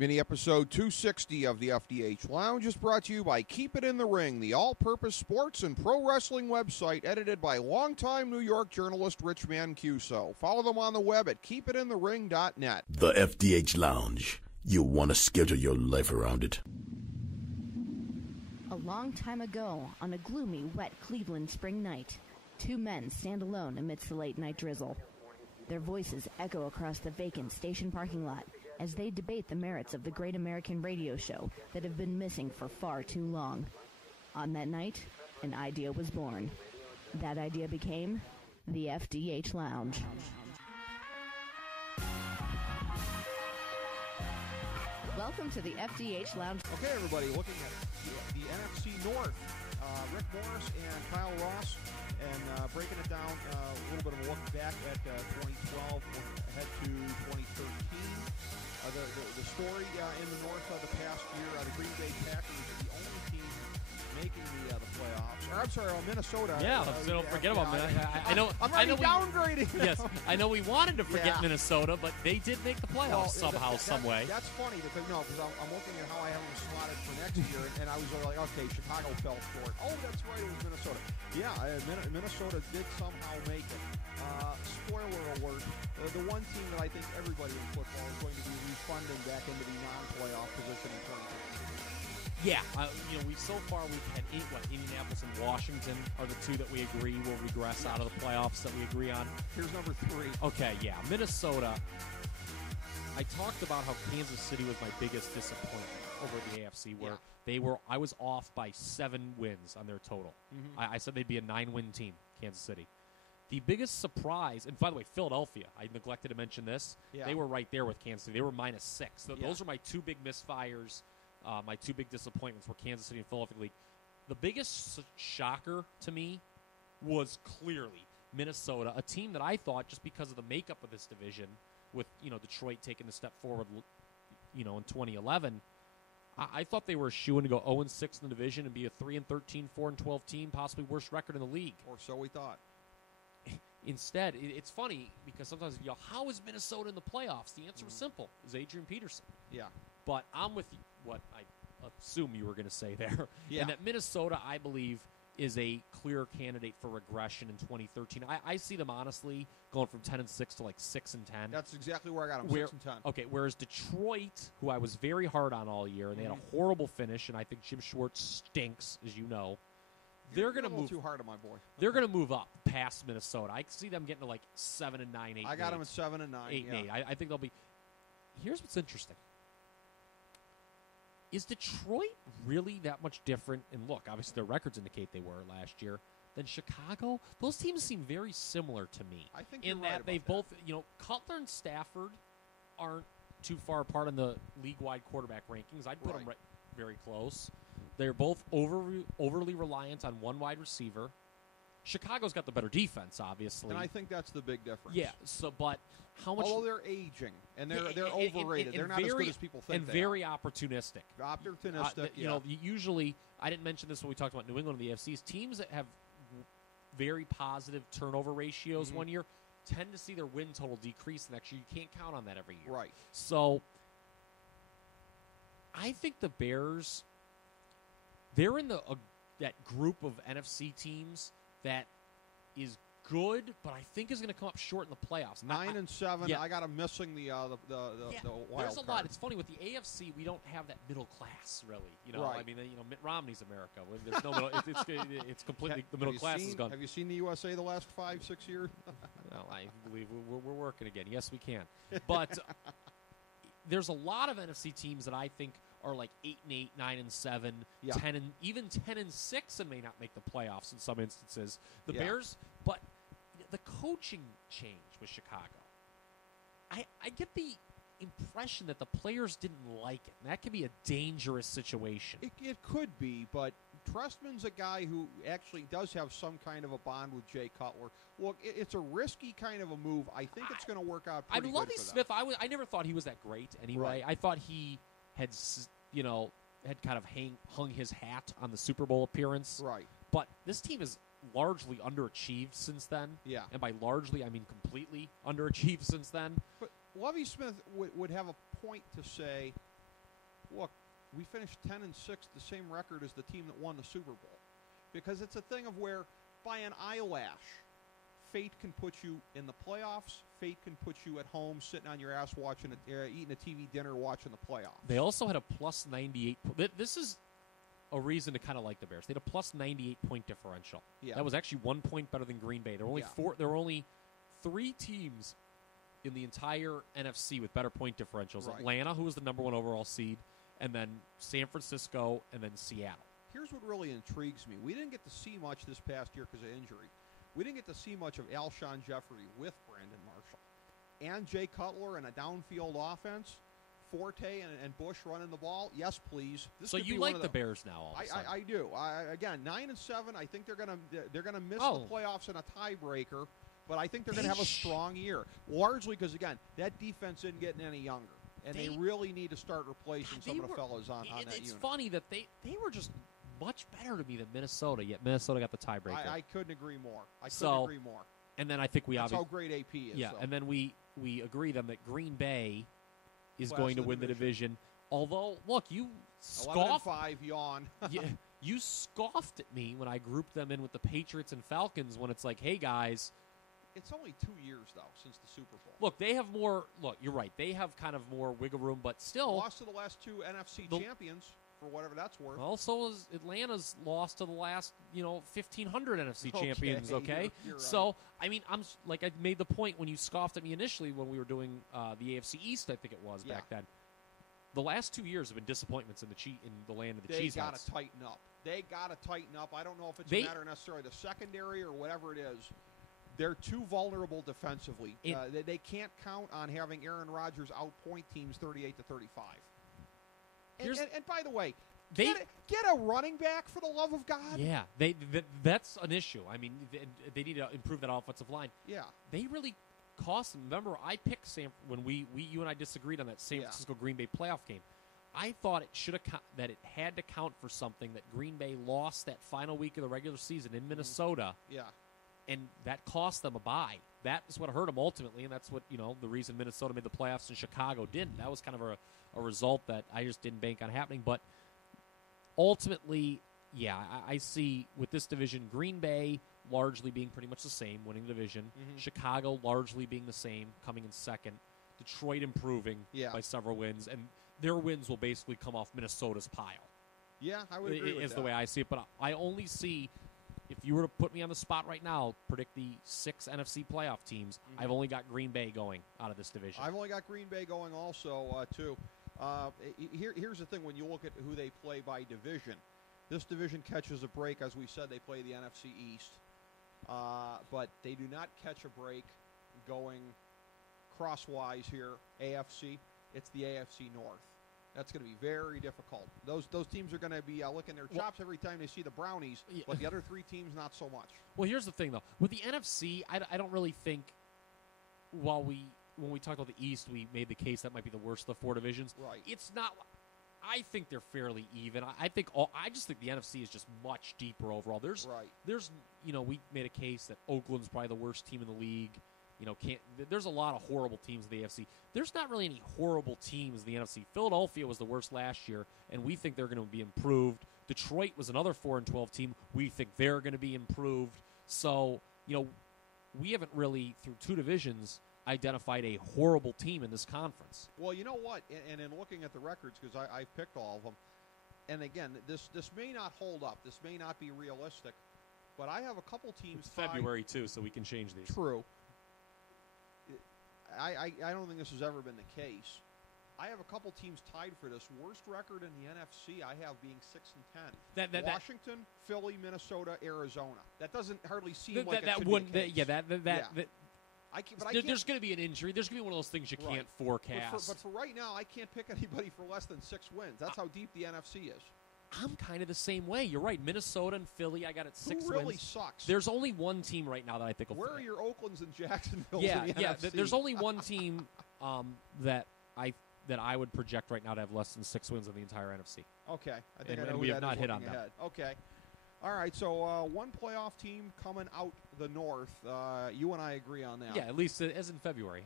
Mini episode 260 of the FDH Lounge is brought to you by Keep It in the Ring, the all-purpose sports and pro wrestling website edited by longtime New York journalist Rich Mancuso. Follow them on the web at keepitinthe.ring.net. The FDH Lounge. You want to schedule your life around it. A long time ago, on a gloomy, wet Cleveland spring night, two men stand alone amidst the late-night drizzle. Their voices echo across the vacant station parking lot as they debate the merits of the great American radio show that have been missing for far too long. On that night, an idea was born. That idea became the FDH Lounge. Welcome to the FDH Lounge. Okay, everybody, looking at the NFC North. Rick Morris and Kyle Ross, and breaking it down, a little bit of a look back at 2012, ahead to 2013. The story in the North of the past year, the Green Bay Packers are the only team making the playoffs. Or, I'm sorry, Minnesota. Yeah, so don't forget about Minnesota. I know downgrading. Yes, I know we wanted to forget Minnesota, but they did make the playoffs somehow, some way. That's funny because I'm looking at how I have them slotted for next year, and I was like, okay, Chicago fell short. Oh, that's right, it was Minnesota. Yeah, Minnesota did somehow make it. Spoiler alert: the one team that I think everybody in football is going to be refunding back into the non-playoff position in 2015. Yeah, we've had Indianapolis and Washington are the two that we agree will regress out of the playoffs that we agree on. Here's number 3. Okay, yeah, Minnesota. I talked about how Kansas City was my biggest disappointment over the AFC, where I was off by 7 wins on their total. Mm-hmm. I said they'd be a 9-win team, Kansas City. The biggest surprise, and by the way, Philadelphia, I neglected to mention this. Yeah. They were right there with Kansas City. They were -6. So those are my two big misfires. My two big disappointments were Kansas City and Philadelphia. The biggest shocker to me was clearly Minnesota, a team that I thought, just because of the makeup of this division, with Detroit taking a step forward, in 2011, I thought they were a shoo-in to go 0-6 in the division and be a 3-13, 4-12 team, possibly worst record in the league. Or so we thought. Instead, it's funny because sometimes how is Minnesota in the playoffs? The answer was simple: it was Adrian Peterson. Yeah. But I'm with you. What I assume you were going to say there. Yeah. And that Minnesota, I believe, is a clear candidate for regression in 2013. I see them, honestly, going from 10-6 to 6-10. That's exactly where I got them, 6-10. Okay, whereas Detroit, who I was very hard on all year, and they had a horrible finish, and I think Jim Schwartz stinks, as you know. They're going to move too hard on my boy. They're going to move up past Minnesota. I can see them getting to 7-9, 8. I got them at 7-9, 8 and 8. I think they'll be. Here's what's interesting. Is Detroit really that much different? And look, obviously their records indicate they were last year. Than Chicago? Those teams seem very similar to me. I think in that they've both, Cutler and Stafford aren't too far apart in the league-wide quarterback rankings. I'd put them very close. They're both overly reliant on one wide receiver. Chicago's got the better defense, obviously. And I think that's the big difference. Yeah, but how much... Although they're aging, and they're overrated. They're not as good as people think they very are. Opportunistic. Opportunistic, Usually, I didn't mention this when we talked about New England and the AFCs, teams that have very positive turnover ratios one year tend to see their win total decrease the next year. You can't count on that every year. Right. So, I think the Bears, they're in that group of NFC teams that is good, but I think is going to come up short in the playoffs. 9-7. Yeah. I got them missing the wild There's a card. lot. It's funny with the AFC, we don't have that middle class really. Right. I mean, Mitt Romney's America. There's no middle. It's completely the middle class is gone. Have you seen the USA the last 5-6 years? Well, I believe we're working again. Yes, we can. But there's a lot of NFC teams that I think are 8-8, 9-7, 10 even 10-6, and may not make the playoffs in some instances. The Bears, but the coaching change with Chicago, I get the impression that the players didn't like it. And that could be a dangerous situation. It could be, but Trestman's a guy who actually does have some kind of a bond with Jay Cutler. Look, it's a risky kind of a move. I think it's going to work out pretty good. Lovie Smith, I never thought he was that great anyway. Right. I thought he had kind of hung his hat on the Super Bowl appearance. Right. But this team has largely underachieved since then. Yeah. And by largely, I mean completely underachieved since then. But Lovie Smith would have a point to say look, we finished 10-6, the same record as the team that won the Super Bowl. Because it's a thing of where, by an eyelash, fate can put you in the playoffs. Fate can put you at home sitting on your ass watching, eating a TV dinner, watching the playoffs. They also had a plus 98. This is a reason to kind of like the Bears. They had a plus 98 point differential. Yeah. That was actually 1 point better than Green Bay. There were only There were only 3 teams in the entire NFC with better point differentials. Right. Atlanta, who was the number 1 overall seed, and then San Francisco, and then Seattle. Here's what really intrigues me. We didn't get to see much this past year because of injury. We didn't get to see much of Alshon Jeffrey with Brandon Marshall. And Jay Cutler and a downfield offense. Forte and Bush running the ball. Yes, please. So you like the Bears now? All of a sudden. I do. Again, 9-7. I think they're gonna miss the playoffs in a tiebreaker, but I think they're gonna have a strong year. Largely because again, that defense isn't getting any younger, and they really need to start replacing some of the fellas on that unit. It's funny that they were just much better to me than Minnesota. Yet Minnesota got the tiebreaker. I couldn't agree more. I couldn't agree more. And then I think that's how great AP is. Yeah, so. and then we agree then that Green Bay is going to win the division. Although, look, you scoffed. 11-5, yawn. you scoffed at me when I grouped them in with the Patriots and Falcons when it's like, hey, guys. It's only 2 years, though, since the Super Bowl. Look, they have more. Look, you're right. They have kind of more wiggle room, but still. Lost to the last 2 NFC champions, for whatever that's worth. Also, Atlanta's lost to the last, 1,500 NFC champions, okay? You're right. So, I mean, I made the point when you scoffed at me initially when we were doing the AFC East, I think it was, back then. The last 2 years have been disappointments in the land of the cheeseheads. They got to tighten up. They got to tighten up. I don't know if it's a matter necessarily of the secondary or whatever it is. They're too vulnerable defensively. They can't count on having Aaron Rodgers outpoint teams 38-35. And by the way, get a running back for the love of God. Yeah, that's an issue. I mean, they need to improve that offensive line. Yeah, they really cost them. Remember, I picked when you and I disagreed on that San Francisco Green Bay playoff game. I thought that it had to count for something that Green Bay lost that final week of the regular season in Minnesota. Yeah. And that cost them a bye. That is what hurt them ultimately, and that's what, the reason Minnesota made the playoffs and Chicago didn't. That was kind of a result that I just didn't bank on happening. But ultimately, I see with this division, Green Bay largely being pretty much the same, winning the division. Mm-hmm. Chicago largely being the same, coming in second. Detroit improving by several wins, and their wins will basically come off Minnesota's pile. Yeah, I would agree with that. Is the way I see it, but I only see... If you were to put me on the spot right now, predict the 6 NFC playoff teams, I've only got Green Bay going out of this division. I've only got Green Bay going also, too. Here's the thing. When you look at who they play by division, this division catches a break. As we said, they play the NFC East. But they do not catch a break going crosswise here, AFC. It's the AFC North. That's going to be very difficult. Those teams are going to be licking their chops every time they see the Brownies, but the other 3 teams, not so much. Well, here's the thing, though. With the NFC, I don't really think, when we talked about the East, we made the case that might be the worst of the 4 divisions. Right. It's not. I think they're fairly even. I just think the NFC is just much deeper overall. There's we made a case that Oakland's probably the worst team in the league. There's a lot of horrible teams in the AFC. There's not really any horrible teams in the NFC. Philadelphia was the worst last year, and we think they're going to be improved. Detroit was another 4-12 team. We think they're going to be improved. So, we haven't really, through 2 divisions, identified a horrible team in this conference. Well, you know what? And in looking at the records, because I've picked all of them, and again, this may not hold up. This may not be realistic, but I have a couple teams. It's February, too, so we can change these. True. I don't think this has ever been the case. I have a couple teams tied for this worst record in the NFC. I have being 6-10. Washington, Philly, Minnesota, Arizona. That doesn't hardly seem like it should be the case. There's going to be an injury. There's going to be one of those things you can't forecast. But for right now, I can't pick anybody for less than 6 wins. That's how deep the NFC is. I'm kind of the same way. You're right. Minnesota and Philly, I got it 6 wins. Who really sucks? There's only one team right now that I think will. Where are your Oaklands and Jacksonville? Yeah. NFC? There's only one team that I would project right now to have less than 6 wins in the entire NFC. Okay, I think I know and who we have that not is hit on ahead. them. Okay. All right, so one playoff team coming out the north. You and I agree on that. Yeah, at least as in February.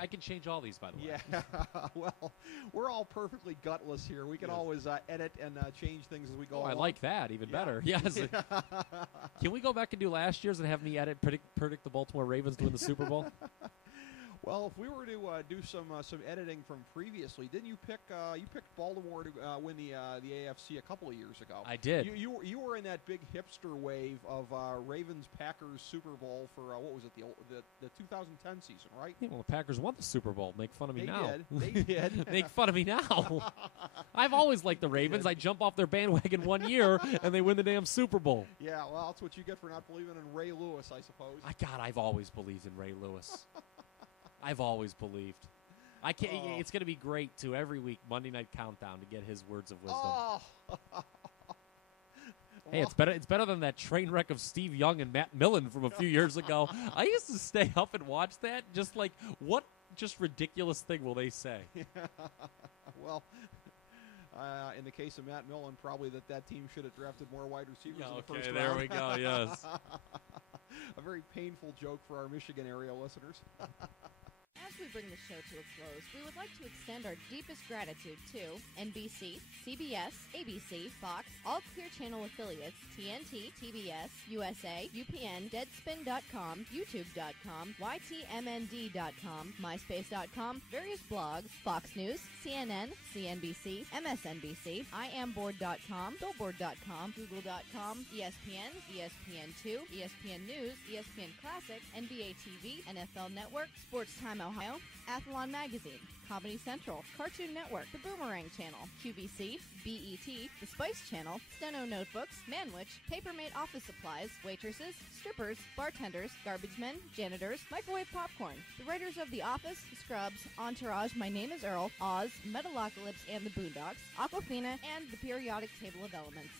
I can change all these, by the way. Yeah, well, we're all perfectly gutless here. We can always edit and change things as we go along. I like that even better. Yes. Can we go back and do last year's and have me predict the Baltimore Ravens to win the Super Bowl? Well, if we were to do some editing from previously, didn't you pick Baltimore to win the AFC a couple of years ago? I did. You were in that big hipster wave of Ravens Packers Super Bowl for what was it, the 2010 season, right? Yeah, well, the Packers won the Super Bowl. Make fun of me now. They did. Make fun of me now. I've always liked the Ravens. I jump off their bandwagon one year and they win the damn Super Bowl. Yeah, well, that's what you get for not believing in Ray Lewis, I suppose. God, I've always believed in Ray Lewis. I've always believed. I can't. It's going to be great too. Every week, Monday Night Countdown to get his words of wisdom. Oh. Hey, it's better. It's better than that train wreck of Steve Young and Matt Millen from a few years ago. I used to stay up and watch that. Just like, what just ridiculous thing will they say? Well, in the case of Matt Millen, probably that team should have drafted more wide receivers in the first round. There we go. Yes. A very painful joke for our Michigan area listeners. As we bring the show to a close, we would like to extend our deepest gratitude to NBC, CBS, ABC, Fox, all Clear Channel affiliates, TNT, TBS, USA, UPN, Deadspin.com, YouTube.com, YTMND.com, MySpace.com, various blogs, Fox News, CNN, CNBC, MSNBC, IamBoard.com, Billboard.com, Google.com, ESPN, ESPN2, ESPN News, ESPN Classic, NBA TV, NFL Network, Sports Time Ohio, Athlon Magazine, Comedy Central, Cartoon Network, The Boomerang Channel, QVC, BET, The Spice Channel, Steno Notebooks, Manwich, Papermate Office Supplies, waitresses, strippers, bartenders, garbage men, janitors, microwave popcorn, the writers of The Office, Scrubs, Entourage, My Name is Earl, Oz, Metalocalypse and the Boondocks, Aquafina, and the periodic table of elements.